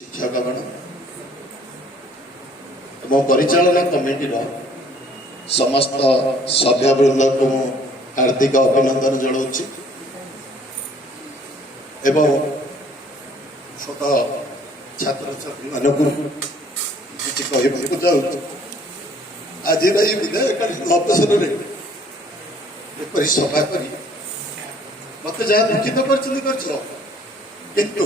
शिक्षकगण एवं परिचालना कमिटी समस्त सभ्यवृंद को हार्दिक अभिनंदन जनाऊँगी एवं छोट छात्र छात्री मानक किसी कहवाक चाहूँ आज विधायक अवसर में एपरी सभा कर मत जहाँ दुखित कर किंतु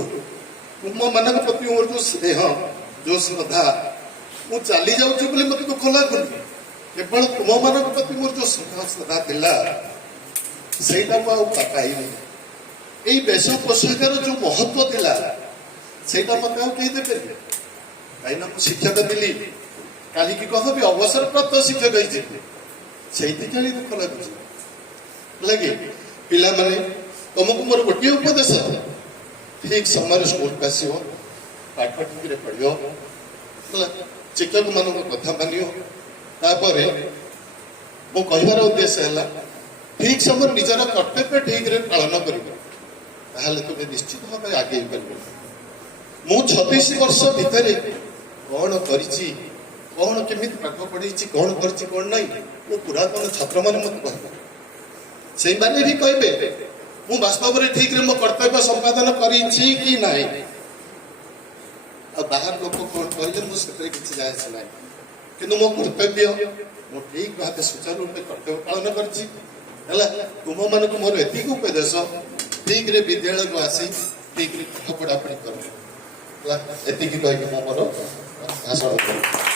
तुम मान प्रति मोर जो स्नेह जो श्रद्धा मु चली जाऊँ मत दुख लगुनि केवल तुम मान प्रति मोर जो स्नेह श्रद्धा थिला सेटा पाइनि यही वेश पोशाकर जो महत्व थिला सेटा मत कहीं देखे कहीं शिक्षक दिली काली की कह भी अवसर प्राप्त शिक्षक से दुख लगे पिला माने तुमको मोर गोटे उपदेश ठीक समय स्कूल को आस पाठ ठीक पढ़ शिक्षक मान कथा मानिपर मो कहार उद्देश्य है ठीक समय निजर कर्तव्य ठीक पालन कर तुम्हें निश्चित भाव आगे मु 26 वर्ष भितर कौन कौन केमी पाठ पढ़ी कौन कर ना मो पुरातन छात्र मैंने मत कह से भी कहे मु वास्तव में ठीक मो कर्तव्य संपादन कि ना बाहर लोक कौन कर किसी जाए ना कि मो कर्तव्य मो ठीक भाव सुचारू रूप कर्तव्य पालन कर तुम मान मोर एति उपदेश ठीक विद्यालय को आसी ठीक पढ़ापढ़ी कर मोर भाषण